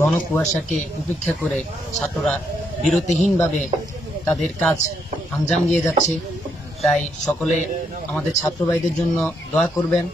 ঘন কুয়াশাকে উপেক্ষা করে ছাত্ররা বিরতিহীনভাবে তাদের কাজ আঞ্জাম দিয়ে যাচ্ছে। তাই সকলে আমাদের ছাত্র ভাইদের জন্য দোয়া করবেন।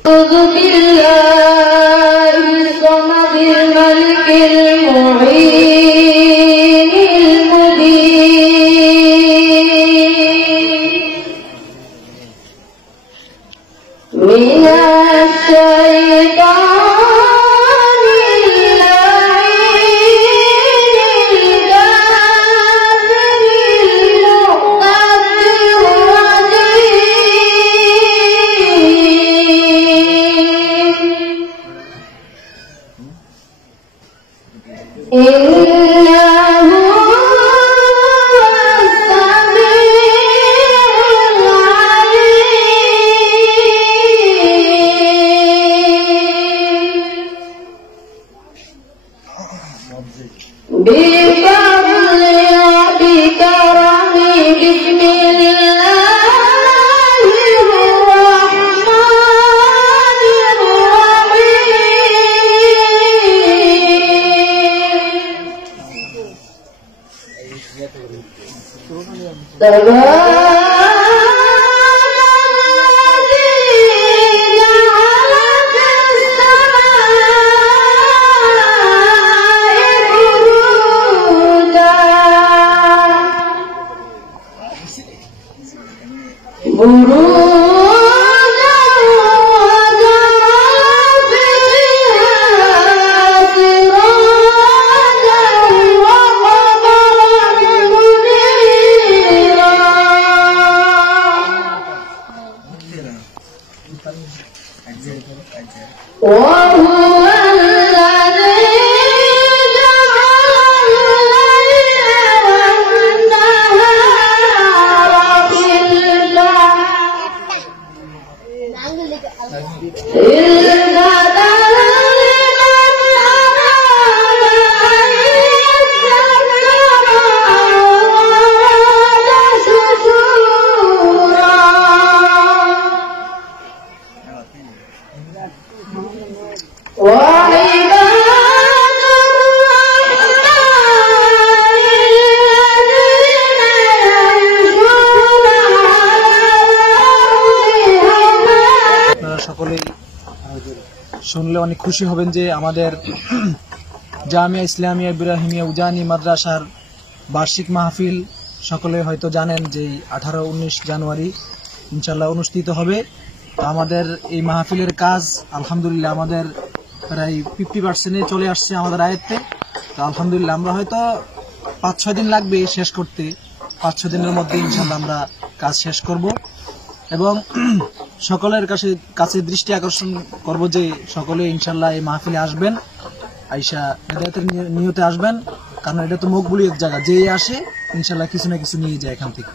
সকলেই শুনলে অনেক খুশি হবেন যে আমাদের জামিয়া ইসলামিয়া ইব্রাহিমিয়া উজানি মাদ্রাসার বার্ষিক মাহফিল সকলে হয়তো জানেন যে 18-19 জানুয়ারি ইনশাল্লাহ অনুষ্ঠিত হবে। তো আমাদের এই মাহফিলের কাজ আলহামদুলিল্লাহ আমাদের প্রায় 50% চলে আসছে আমাদের আয়ত্তে। তো আলহামদুলিল্লাহ আমরা হয়তো 5-6 দিন লাগবে শেষ করতে, 5-6 দিনের মধ্যে ইনশাল্লাহ আমরা কাজ শেষ করব এবং সকলের কাছে দৃষ্টি আকর্ষণ করব যে সকলে ইনশাল্লাহ এই মাহফিলে আসবেন, আইসা হেদায়েতের নিয়তে আসবেন, কারণ এটা তো মকবুলিয়ত জায়গা, যেই আসে ইনশাল্লাহ কিছু না কিছু নিয়ে যায় এখান থেকে।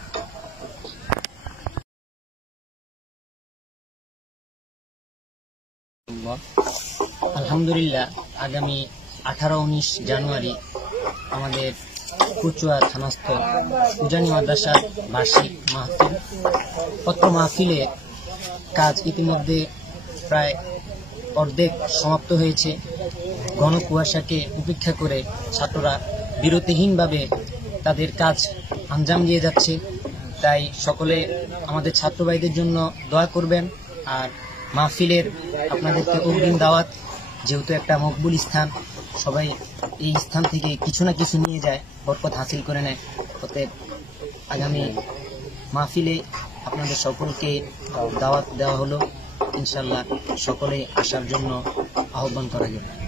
আলহামদুলিল্লাহ আগামী 18-19 জানুয়ারি আমাদের কুচুয়া থানাস্থ উজানি মাদ্রাসার বার্ষিক মাহফিল। পত্র মাহফিলে কাজ ইতিমধ্যে প্রায় অর্ধেক সমাপ্ত হয়েছে। ঘন কুয়াশাকে উপেক্ষা করে ছাত্ররা বিরতিহীনভাবে তাদের কাজ আঞ্জাম দিয়ে যাচ্ছে। তাই সকলে আমাদের ছাত্র ভাইদের জন্য দোয়া করবেন। আর মাহফিলের আপনাদেরকে অগ্রিম দাওয়াত, যেহেতু একটা মকবুল স্থান, সবাই এই স্থান থেকে কিছু না কিছু নিয়ে যায়, বরকত হাসিল করে নেয়। অতএব আগামী মাহফিলে আপনাদের সকলকে দাওয়াত দেওয়া হলো, ইনশাল্লাহ সকলে আসার জন্য আহ্বান করা যাবে।